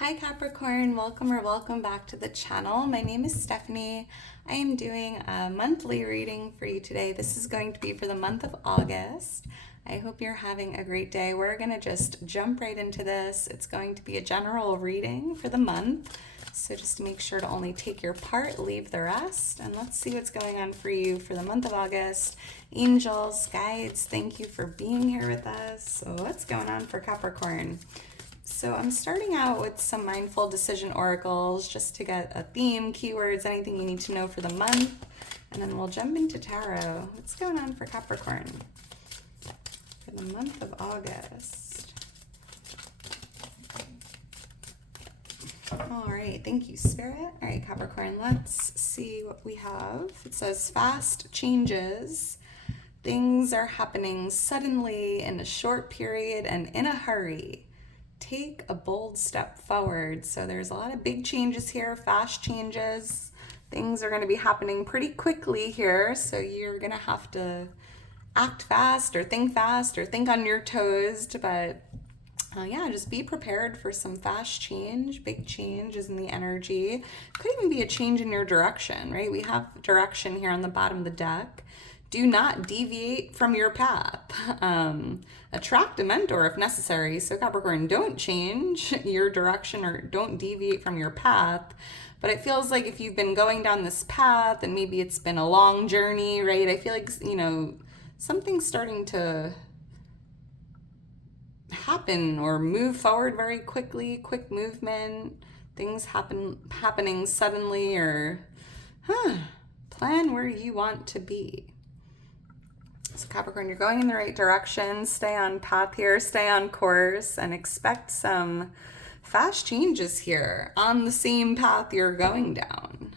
Hi Capricorn, welcome back to the channel. My name is Stephanie. I am doing a monthly reading for you today. This is going to be for the month of August. I hope you're having a great day. We're going to just jump right into this. It's going to be a general reading for the month. So just make sure to only take your part, leave the rest, and let's see what's going on for you for the month of August. Angels, guides, thank you for being here with us. So what's going on for Capricorn? So I'm starting out with some mindful decision oracles just to get a theme, keywords, anything you need to know for the month. And then we'll jump into tarot. What's going on for Capricorn for the month of August? All right, thank you, Spirit. All right, Capricorn, let's see what we have. It says fast changes. Things are happening suddenly in a short period and in a hurry. Take a bold step forward. So there's a lot of big changes here, fast changes. Things are going to be happening pretty quickly here. So you're going to have to act fast or think on your toes. But yeah, just be prepared for some fast change. Big change is in the energy. Could even be a change in your direction, right? We have direction here on the bottom of the deck. Do not deviate from your path. Attract a mentor if necessary. So Capricorn, don't change your direction or don't deviate from your path. But it feels like if you've been going down this path and maybe it's been a long journey, right? I feel like, something's starting to happen or move forward very quickly, quick movement, things happening suddenly, or plan where you want to be. So Capricorn, you're going in the right direction. Stay on path here, stay on course, and expect some fast changes here on the same path you're going down.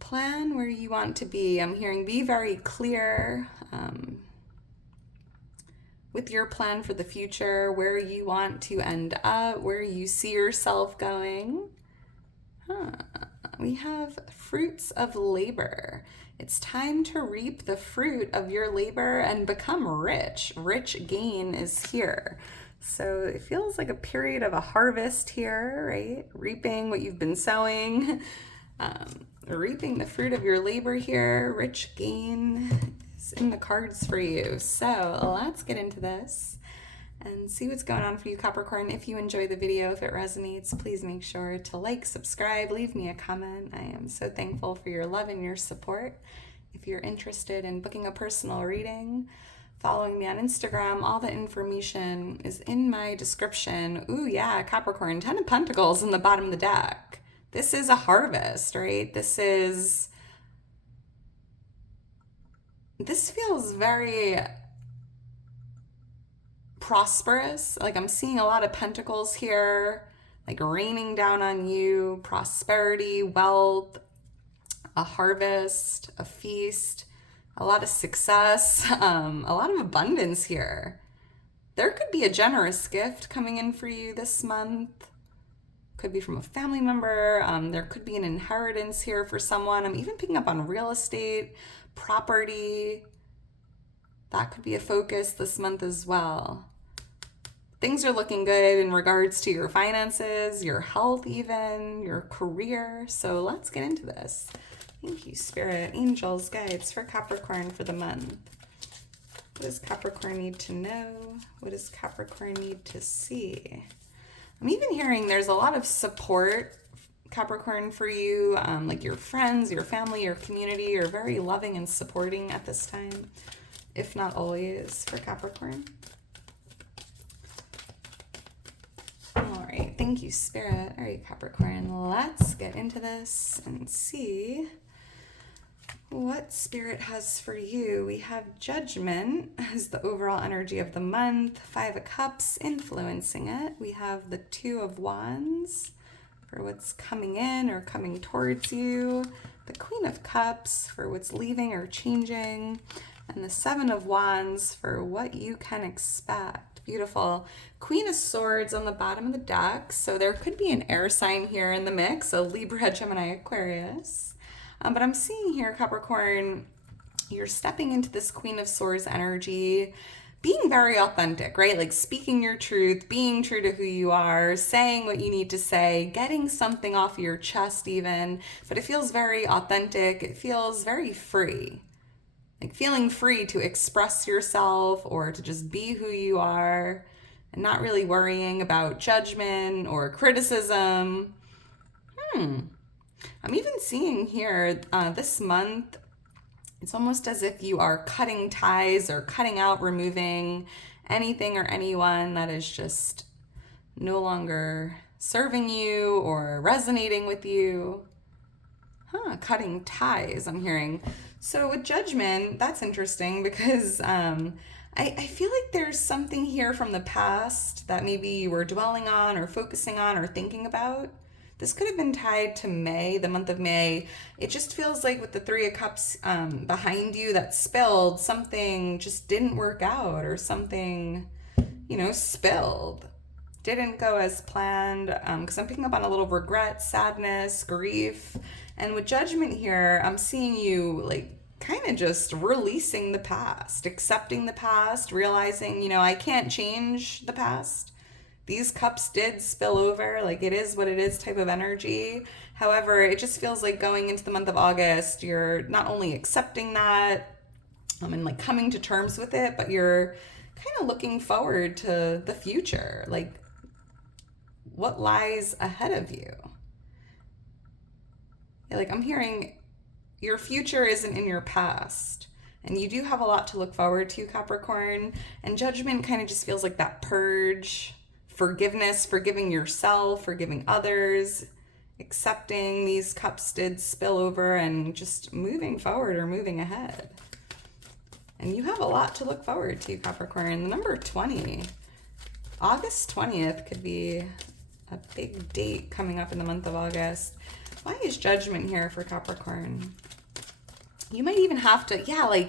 Plan where you want to be. I'm hearing be very clear with your plan for the future, where you want to end up, where you see yourself going. We have fruits of labor. It's time to reap the fruit of your labor and become rich. Rich gain is here. So it feels like a period of a harvest here, right? Reaping what you've been sowing, reaping the fruit of your labor here. Rich gain is in the cards for you. So let's get into this and see what's going on for you, Capricorn. If you enjoy the video, if it resonates, please make sure to like, subscribe, leave me a comment. I am so thankful for your love and your support. If you're interested in booking a personal reading, following me on Instagram, all the information is in my description. Ooh, yeah, Capricorn, 10 of Pentacles in the bottom of the deck. This is a harvest, right? This feels very prosperous. Like I'm seeing a lot of pentacles here, like raining down on you, prosperity, wealth, a harvest, a feast, a lot of success, a lot of abundance here. There could be a generous gift coming in for you this month. Could be from a family member. There could be an inheritance here for someone. I'm even picking up on real estate, property. That could be a focus this month as well. Things are looking good in regards to your finances, your health even, your career. So let's get into this. Thank you, Spirit, angels, guides for Capricorn for the month. What does Capricorn need to know? What does Capricorn need to see? I'm even hearing there's a lot of support, Capricorn, for you. Like your friends, your family, your community are very loving and supporting at this time, if not always, for Capricorn. All right, thank you, Spirit. All right, Capricorn, let's get into this and see what Spirit has for you. We have Judgment as the overall energy of the month, 5 of Cups influencing it. We have the 2 of Wands for what's coming in or coming towards you, the Queen of Cups for what's leaving or changing, and the 7 of Wands for what you can expect. Beautiful. Queen of Swords on the bottom of the deck. So there could be an air sign here in the mix, a Libra, Gemini, Aquarius. But I'm seeing here, Capricorn, you're stepping into this Queen of Swords energy. being very authentic, right? Like speaking your truth, being true to who you are, saying what you need to say, getting something off your chest even, but it feels very authentic. It feels very free. Like feeling free to express yourself or to just be who you are and not really worrying about judgment or criticism. I'm even seeing here this month, it's almost as if you are cutting ties or cutting out, removing anything or anyone that is just no longer serving you or resonating with you. Cutting ties, I'm hearing. So with judgment, that's interesting because I feel like there's something here from the past that maybe you were dwelling on or focusing on or thinking about. This could have been tied to May, the month of May. It just feels like with the Three of Cups behind you that spilled, something just didn't work out or something, spilled. Didn't go as planned because I'm picking up on a little regret, sadness, grief. And with judgment here, I'm seeing you like kind of just releasing the past, accepting the past, realizing, I can't change the past. These cups did spill over, like it is what it is type of energy. However, it just feels like going into the month of August, you're not only accepting that and like coming to terms with it, but you're kind of looking forward to the future, like what lies ahead of you. Like I'm hearing your future isn't in your past. And you do have a lot to look forward to, Capricorn. And judgment kind of just feels like that purge. Forgiveness, forgiving yourself, forgiving others, accepting these cups did spill over and just moving forward or moving ahead. And you have a lot to look forward to, Capricorn. The number 20, August 20th could be a big date coming up in the month of August. Why is judgment here for Capricorn? You might even have to,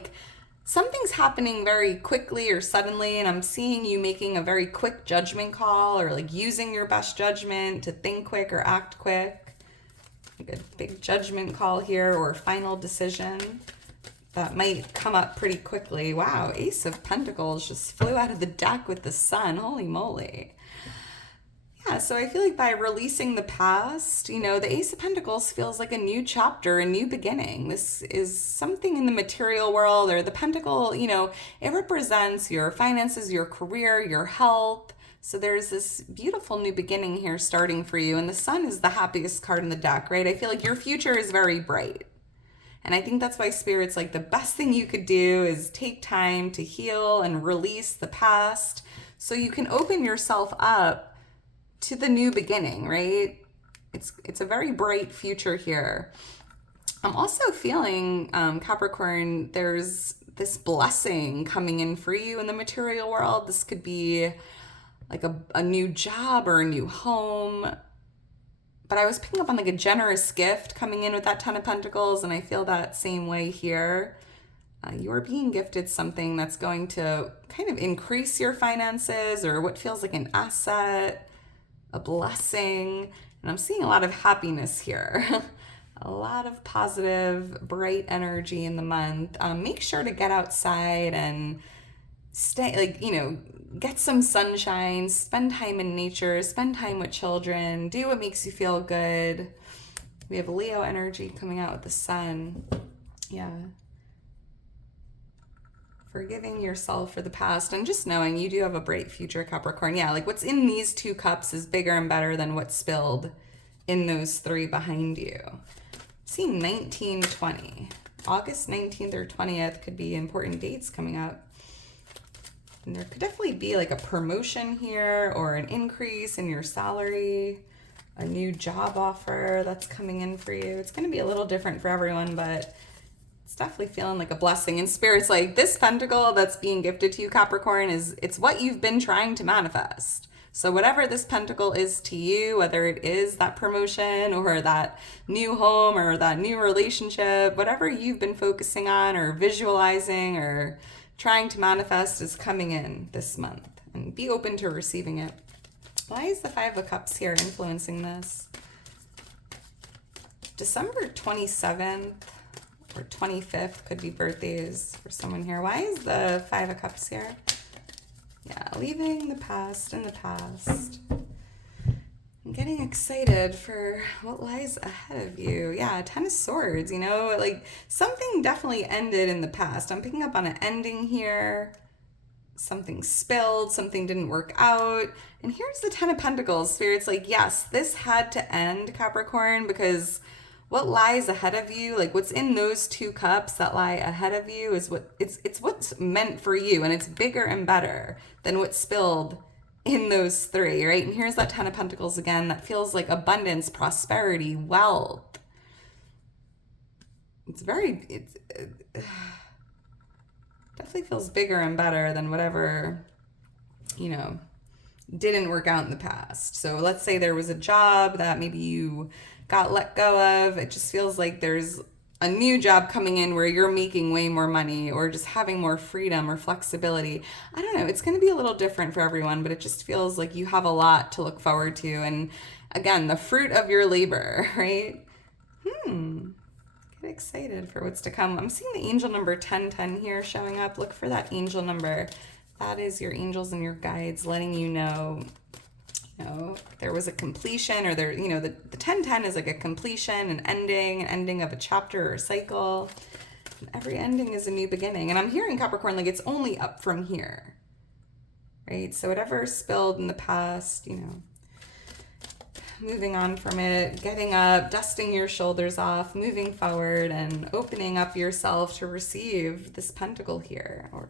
something's happening very quickly or suddenly, and I'm seeing you making a very quick judgment call or like using your best judgment to think quick or act quick. Like a big judgment call here or final decision that might come up pretty quickly. Wow, Ace of Pentacles just flew out of the deck with the sun. Holy moly. Yeah, so I feel like by releasing the past, the Ace of Pentacles feels like a new chapter, a new beginning. This is something in the material world, or the Pentacle, it represents your finances, your career, your health. So there's this beautiful new beginning here starting for you. And the sun is the happiest card in the deck, right? I feel like your future is very bright. And I think that's why Spirit's like the best thing you could do is take time to heal and release the past so you can open yourself up to the new beginning, right? It's a very bright future here. I'm also feeling, Capricorn, there's this blessing coming in for you in the material world. This could be like a new job or a new home. But I was picking up on like a generous gift coming in with that Ten of Pentacles, and I feel that same way here. You're being gifted something that's going to kind of increase your finances or what feels like an asset, a blessing, and I'm seeing a lot of happiness here. A lot of positive, bright energy in the month. Make sure to get outside and stay, get some sunshine, spend time in nature, spend time with children, do what makes you feel good. We have Leo energy coming out with the sun. Yeah. Forgiving yourself for the past and just knowing you do have a bright future, Capricorn. Yeah, like what's in these two cups is bigger and better than what's spilled in those three behind you. See 1920. August 19th or 20th could be important dates coming up. And there could definitely be like a promotion here or an increase in your salary, a new job offer that's coming in for you. It's going to be a little different for everyone, but it's definitely feeling like a blessing. And Spirit's like, this pentacle that's being gifted to you, Capricorn, it's what you've been trying to manifest. So whatever this pentacle is to you, whether it is that promotion or that new home or that new relationship, whatever you've been focusing on or visualizing or trying to manifest is coming in this month. And be open to receiving it. Why is the Five of Cups here influencing this? December 27th. Or 25th could be birthdays for someone here. Why is the Five of Cups here? Yeah, leaving the past in the past. I'm getting excited for what lies ahead of you. Yeah, Ten of Swords, you know, like something definitely ended in the past. I'm picking up on an ending here. Something spilled, something didn't work out. And here's the Ten of Pentacles. Spirit's like, yes, this had to end, Capricorn, because what lies ahead of you, like what's in those two cups that lie ahead of you is what it's what's meant for you, and it's bigger and better than what spilled in those three, right? And here's that Ten of Pentacles again. That feels like abundance, prosperity, wealth. It's definitely feels bigger and better than whatever, you know, didn't work out in the past. So let's say there was a job that maybe you got let go of. It just feels like there's a new job coming in where you're making way more money or just having more freedom or flexibility. I don't know. It's going to be a little different for everyone, but it just feels like you have a lot to look forward to. And again, the fruit of your labor, right? Get excited for what's to come. I'm seeing the angel number 1010 here showing up. Look for that angel number. That is your angels and your guides letting you know, there was a completion, or there, the 1010 is like a completion, an ending of a chapter or a cycle. And every ending is a new beginning. And I'm hearing, Capricorn, like it's only up from here, right? So whatever spilled in the past, moving on from it, getting up, dusting your shoulders off, moving forward, and opening up yourself to receive this pentacle here, or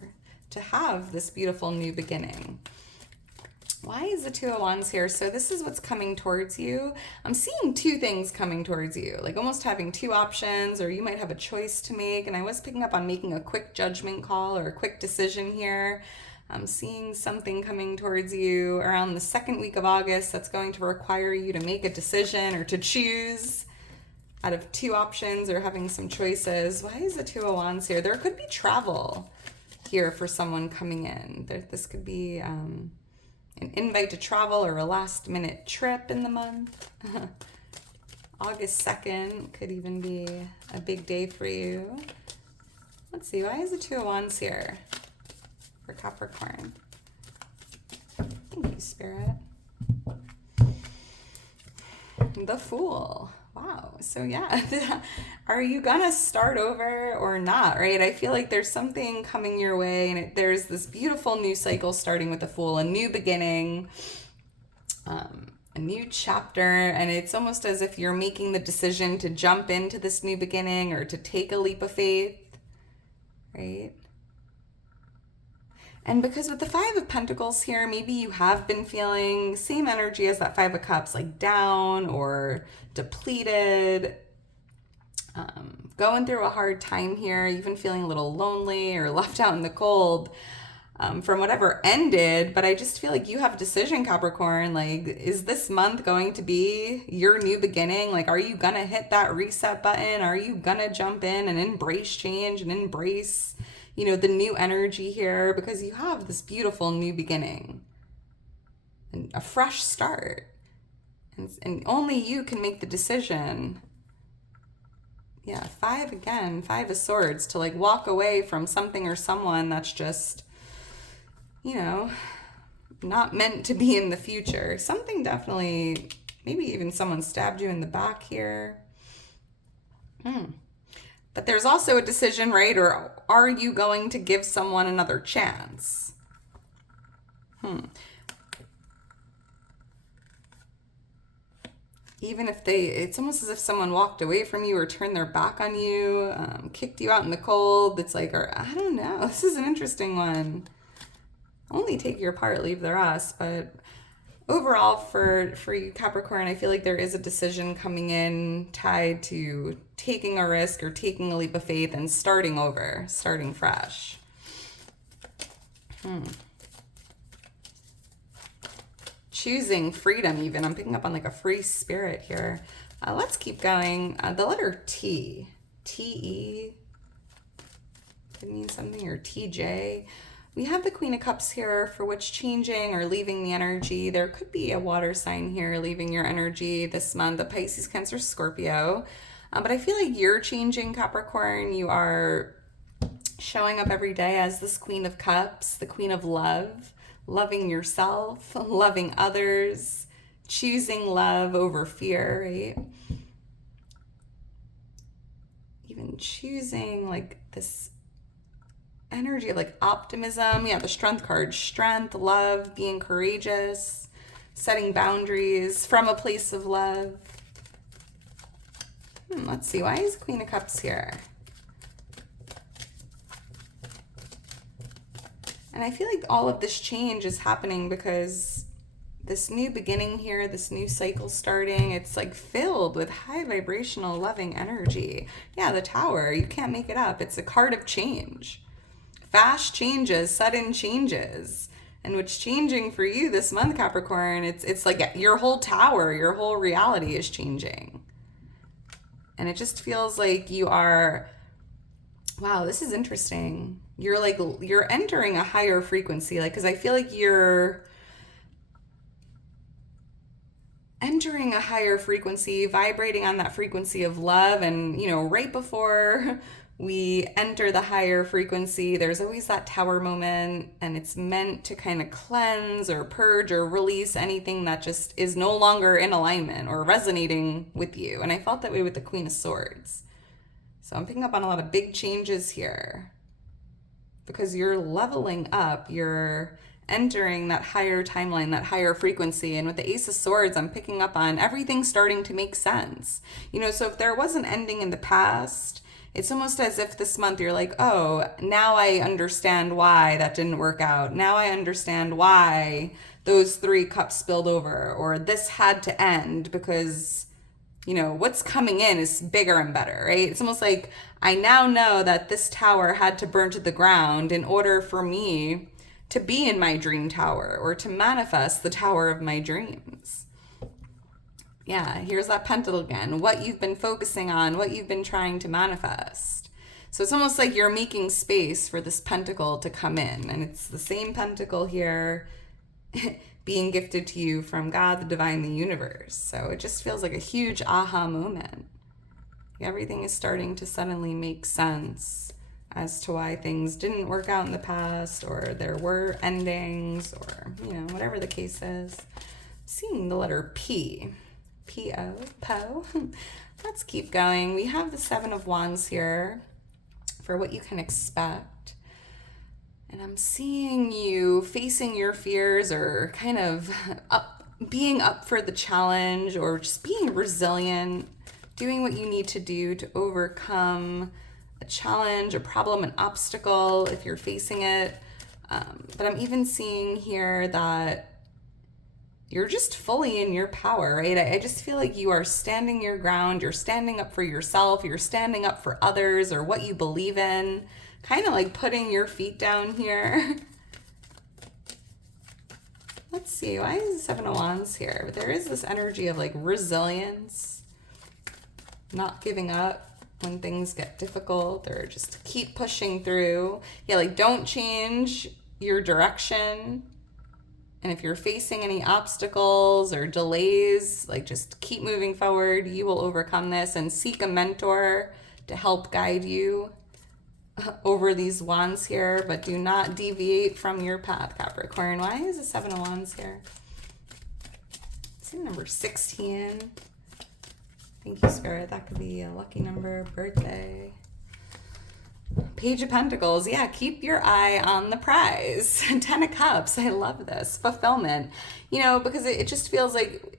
to have this beautiful new beginning. Why is the Two of Wands here? So this is what's coming towards you. I'm seeing two things coming towards you, like almost having two options, or you might have a choice to make. And I was picking up on making a quick judgment call or a quick decision here. I'm seeing something coming towards you around the second week of August that's going to require you to make a decision or to choose out of two options, or having some choices. Why is the Two of Wands here? There could be travel here for someone coming in. This could be an invite to travel or a last minute trip in the month. August 2nd could even be a big day for you. Let's see, why is the Two of Wands here for Capricorn? Thank you, Spirit. The Fool. Wow. So yeah, are you gonna start over or not, right? I feel like there's something coming your way, and there's this beautiful new cycle starting with the Fool, a new beginning, a new chapter, and it's almost as if you're making the decision to jump into this new beginning or to take a leap of faith, right? And because with the Five of Pentacles here, maybe you have been feeling same energy as that Five of Cups, like down or depleted, going through a hard time here, even feeling a little lonely or left out in the cold from whatever ended. But I just feel like you have a decision, Capricorn. Like, is this month going to be your new beginning? Like, are you going to hit that reset button? Are you going to jump in and embrace change and embrace the new energy here, because you have this beautiful new beginning and a fresh start, and only you can make the decision. Yeah, Five of Swords, to like walk away from something or someone that's just not meant to be in the future. Something definitely, maybe even someone stabbed you in the back here. But there's also a decision, right? Or are you going to give someone another chance? Even if it's almost as if someone walked away from you or turned their back on you, kicked you out in the cold. It's like, or I don't know. This is an interesting one. Only take your part, leave the rest. But overall, for you, Capricorn, I feel like there is a decision coming in tied to taking a risk or taking a leap of faith and starting over, starting fresh. Choosing freedom even. I'm picking up on like a free spirit here. Let's keep going. The letter T. T-E. Could mean something, or TJ. We have the Queen of Cups here, for which changing or leaving the energy. There could be a water sign here leaving your energy this month, a Pisces, Cancer, Scorpio. But I feel like you're changing, Capricorn. You are showing up every day as this Queen of Cups, the Queen of Love, loving yourself, loving others, choosing love over fear, right? Even choosing like this energy of like optimism. Yeah, the strength card, strength, love, being courageous, setting boundaries from a place of love. Let's see, why is Queen of Cups here? And I feel like all of this change is happening because this new beginning here, this new cycle starting, it's like filled with high vibrational loving energy. Yeah, the Tower, you can't make it up. It's a card of change. Fast changes, sudden changes. And what's changing for you this month, Capricorn, it's like your whole tower, your whole reality is changing. And it just feels like you are, wow, this is interesting. You're entering a higher frequency, like, because I feel like you're entering a higher frequency, vibrating on that frequency of love. And, right before we enter the higher frequency, there's always that Tower moment, and it's meant to kind of cleanse or purge or release anything that just is no longer in alignment or resonating with you. And I felt that way with the Queen of Swords. So I'm picking up on a lot of big changes here because you're leveling up, you're entering that higher timeline, that higher frequency. And with the Ace of Swords, I'm picking up on everything starting to make sense. So if there was an ending in the past, it's almost as if this month you're like, oh, now I understand why that didn't work out. Now I understand why those 3 cups spilled over, or this had to end because, what's coming in is bigger and better, right? It's almost like I now know that this tower had to burn to the ground in order for me to be in my dream tower or to manifest the tower of my dreams. Yeah, here's that pentacle again. What you've been focusing on, what you've been trying to manifest. So it's almost like you're making space for this pentacle to come in. And it's the same pentacle here being gifted to you from God, the divine, the universe. So it just feels like a huge aha moment. Everything is starting to suddenly make sense as to why things didn't work out in the past, or there were endings, or, whatever the case is. Seeing the letter P. P-O, Po. Let's keep going. We have the 7 of Wands here for what you can expect. And I'm seeing you facing your fears, or kind of being up for the challenge, or just being resilient, doing what you need to do to overcome a challenge, a problem, an obstacle if you're facing it. But I'm even seeing here that you're just fully in your power, right? I just feel like you are standing your ground. You're standing up for yourself. You're standing up for others or what you believe in. Kind of like putting your feet down here. Let's see, why is the 7 of Wands here? There is this energy of like resilience, not giving up when things get difficult, or just keep pushing through. Yeah, like don't change your direction. And if you're facing any obstacles or delays, like just keep moving forward. You will overcome this, and seek a mentor to help guide you over these wands here, but do not deviate from your path, Capricorn. Why is the 7 of Wands here? It's in number 16. Thank you, Spirit. That could be a lucky number, birthday. Page of Pentacles. Yeah, keep your eye on the prize. 10 of Cups. I love this. Fulfillment. Because it just feels like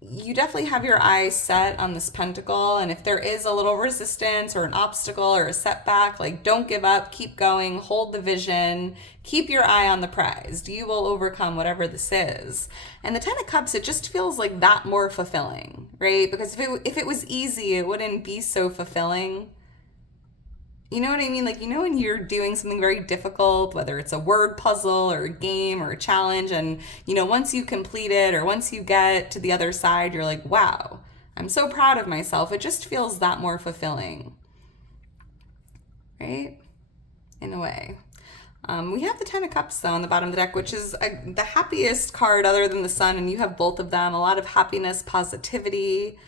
you definitely have your eyes set on this pentacle. And if there is a little resistance or an obstacle or a setback, like don't give up, keep going, hold the vision, keep your eye on the prize. You will overcome whatever this is. And the 10 of Cups, it just feels like that more fulfilling, right? Because if it was easy, it wouldn't be so fulfilling. You know what I mean? Like, when you're doing something very difficult, whether it's a word puzzle or a game or a challenge, and, once you complete it or once you get to the other side, you're like, wow, I'm so proud of myself. It just feels that more fulfilling, right? In a way. We have the 10 of Cups, though, on the bottom of the deck, which is the happiest card other than the Sun, and you have both of them. A lot of happiness, positivity,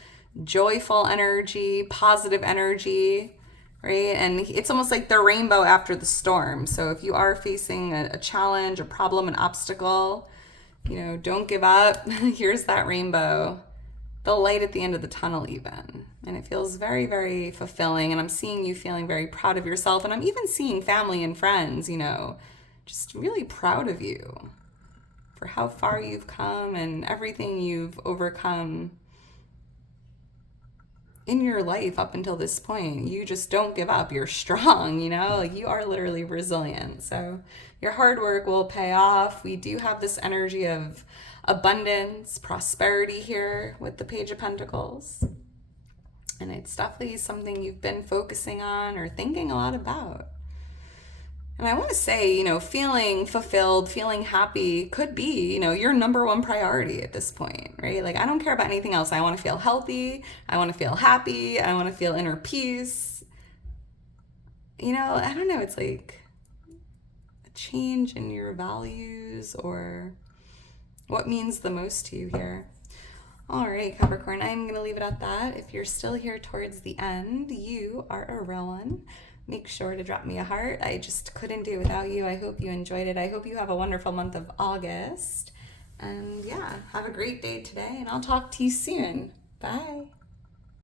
joyful energy, positive energy. right? And it's almost like the rainbow after the storm. So if you are facing a challenge, a problem, an obstacle, don't give up. Here's that rainbow, the light at the end of the tunnel, even. And it feels very, very fulfilling. And I'm seeing you feeling very proud of yourself. And I'm even seeing family and friends, just really proud of you for how far you've come and everything you've overcome in your life up until this point. You just don't give up. You're strong, like you are literally resilient. So your hard work will pay off. We do have this energy of abundance, prosperity here with the Page of Pentacles. And it's definitely something you've been focusing on or thinking a lot about. And I want to say, feeling fulfilled, feeling happy could be, your number one priority at this point, right? Like, I don't care about anything else. I want to feel healthy. I want to feel happy. I want to feel inner peace. I don't know. It's like a change in your values or what means the most to you here. All right, Capricorn, I'm going to leave it at that. If you're still here towards the end, you are a real one. Make sure to drop me a heart. I just couldn't do it without you. I hope you enjoyed it. I hope you have a wonderful month of August. And yeah, have a great day today, and I'll talk to you soon. Bye.